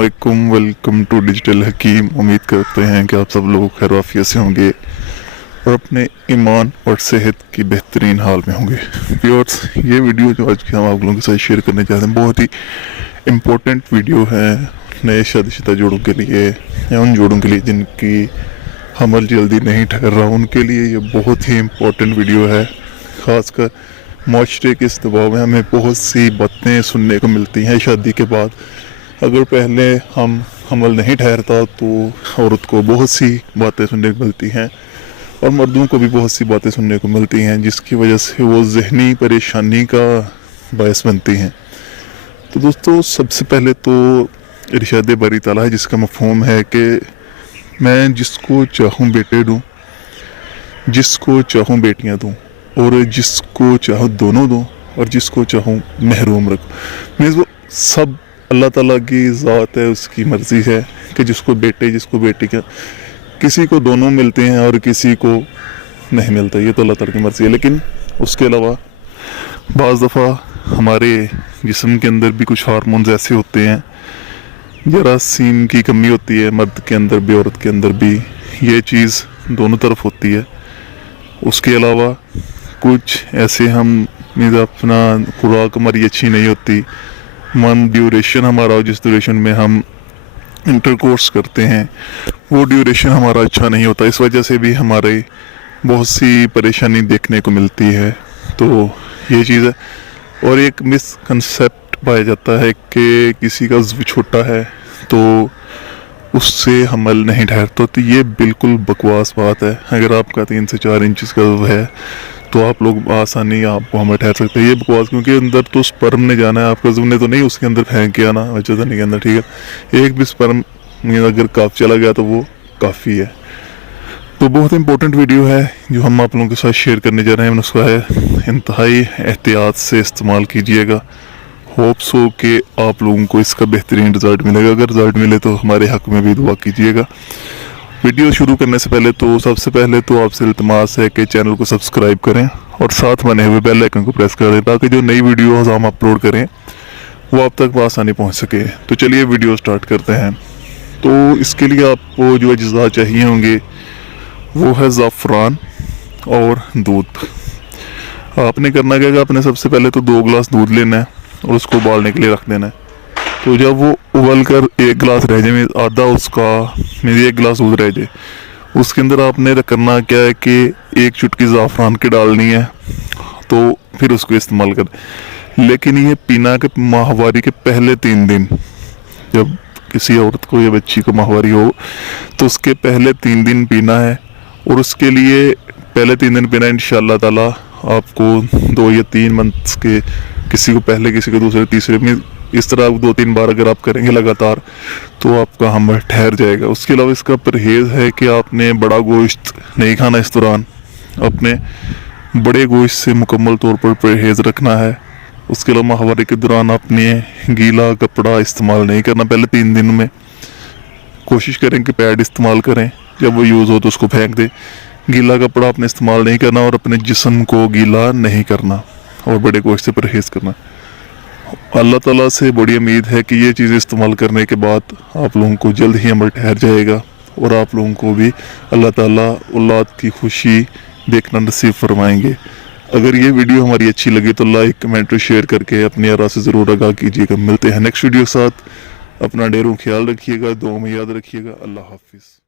वालेकुम, welcome to digital हकीम। उम्मीद करते हैं कि आप सब लोग खैर आफियत से होंगे और अपने ईमान और सेहत की बेहतरीन हाल में होंगे। व्यूअर्स, ये वीडियो जो आज की हम आप लोगों के साथ शेयर करने चाहते हैं बहुत ही इम्पोर्टेंट वीडियो है नए शादीशुदा जोड़ों के लिए या उन जोड़ों के लिए जिनकी हमल जल्दी नहीं ठहर रहा, उनके लिए ये बहुत ही इम्पोर्टेंट वीडियो है। ख़ासकर माशरे के इस दबाव में हमें बहुत सी बातें सुनने को मिलती हैं शादी के बाद। अगर पहले हमल नहीं ठहरता तो औरत को बहुत सी बातें सुनने को मिलती हैं और मर्दों को भी बहुत सी बातें सुनने को मिलती हैं, जिसकी वजह से वो ज़हनी परेशानी का बायस बनती हैं। तो दोस्तों, सबसे पहले तो इरशाद बारी ताला है, जिसका मफ़हूम है कि मैं जिसको चाहूँ बेटे दूँ, जिसको चाहूँ बेटियाँ दूँ, और जिसको चाहूँ दोनों दूँ, और जिसको चाहूँ महरूम रखूँ। मीन्स वो सब अल्लाह ताला की ज़ात है, उसकी मर्ज़ी है कि जिसको बेटे जिसको बेटी का, किसी को दोनों मिलते हैं और किसी को नहीं मिलता, ये तो अल्लाह ताला की मर्ज़ी है। लेकिन उसके अलावा बाज़ दफ़ा हमारे जिस्म के अंदर भी कुछ हार्मोन्स ऐसे होते हैं, जरासीम की कमी होती है, मर्द के अंदर भी औरत के अंदर भी, ये चीज़ दोनों तरफ होती है। उसके अलावा कुछ ऐसे हम अपना खुराक हमारी अच्छी नहीं होती, ड्यूरेशन हमारा जिस ड्यूरेशन में हम इंटरकोर्स करते हैं वो ड्यूरेशन हमारा अच्छा नहीं होता, इस वजह से भी हमारे बहुत सी परेशानी देखने को मिलती है। तो ये चीज़ है। और एक मिसकंसेप्ट पाया जाता है कि किसी का उज़्व छोटा है तो उससे हमल नहीं ठहरता, तो ये बिल्कुल बकवास बात है। अगर आपका 3 से 4 इंच का उज़्व है तो आप लोग आसानी आपको हमल ठहर सकते हैं। ये बकवास, क्योंकि अंदर तो स्पर्म ने जाना है, आपका उज़्व ने तो नहीं उसके अंदर फेंक के आना बच्चेदानी के अंदर, ठीक है। एक भी स्पर्म अगर काफ चला गया तो वो काफ़ी है। तो बहुत इंपॉर्टेंट वीडियो है जो हम आप लोगों के साथ शेयर करने जा रहे हैं। उसका है इंतहाई एहतियात से इस्तेमाल कीजिएगा। होप्स हो कि आप लोगों को इसका बेहतरीन रिज़ल्ट मिलेगा। अगर रिज़ल्ट मिले तो हमारे हक़ में भी दुआ कीजिएगा। वीडियो शुरू करने से पहले तो सबसे पहले तो आपसे इल्तिमास है कि चैनल को सब्सक्राइब करें और साथ बने हुए बेल आइकन को प्रेस करें, ताकि जो नई वीडियोस हम अपलोड करें वो आप तक आसानी पहुंच सके। तो चलिए वीडियो स्टार्ट करते हैं। तो इसके लिए आपको जो अज्जा चाहिए होंगे वो है ज़ाफ़रान और दूध। आपने करना क्या है, आपने सबसे पहले तो 2 गिलास दूध लेना है और उसको उबालने के लिए रख देना है। तो जब वो उबल कर 1 गिलास रह जाए, आधा उसका मेरी 1 गिलास दूध रह जाए, उसके अंदर आपने करना क्या है कि 1 चुटकी ज़ाफ़रान की डालनी है, तो फिर उसको इस्तेमाल कर। लेकिन ये पीना के माहवारी के पहले 3 दिन, जब किसी औरत को या बच्ची को माहवारी हो तो उसके पहले 3 दिन पीना है। और उसके लिए पहले 3 दिन पीना है। इंशाअल्लाह ताला आपको 2 या 3 मंथ्स के, किसी को पहले किसी को दूसरे तीसरे में, इस तरह 2-3 बार अगर आप करेंगे लगातार तो आपका हमल ठहर जाएगा। उसके अलावा इसका परहेज़ है कि आपने बड़ा गोश्त नहीं खाना इस दौरान, अपने बड़े गोश्त से मुकम्मल तौर पर परहेज़ रखना है। उसके अलावा माहवारी के दौरान आपने गीला कपड़ा इस्तेमाल नहीं करना। पहले 3 दिन में कोशिश करें कि पैड इस्तेमाल करें, जब वो यूज़ हो तो उसको फेंक दें। गीला कपड़ा आपने इस्तेमाल नहीं करना और अपने जिस्म को गीला नहीं करना और बड़े गोश्त से परहेज़ करना। अल्लाह ताला से बड़ी उम्मीद है कि ये चीज़ इस्तेमाल करने के बाद आप लोगों को जल्द ही अमल ठहर जाएगा और आप लोगों को भी अल्लाह ताला औलाद की खुशी देखना नसीब फरमाएंगे। अगर ये वीडियो हमारी अच्छी लगी तो लाइक, कमेंट और शेयर करके अपनी आरा से ज़रूर आगाह कीजिएगा। मिलते हैं नेक्स्ट वीडियो के साथ। अपना ढेरों ख्याल रखिएगा, दुआ में याद रखिएगा। अल्लाह हाफिज़।